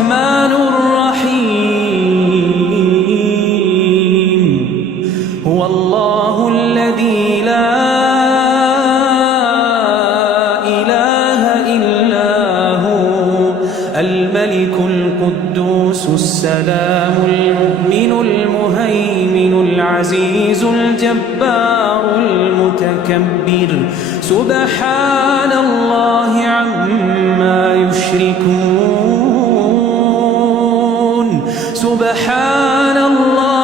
الرحمن الرحيم هو الله الذي لا إله إلا هو الملك القدوس السلام المؤمن المهيمن العزيز الجبار المتكبر سبحان الله عما يشركون سبحان الله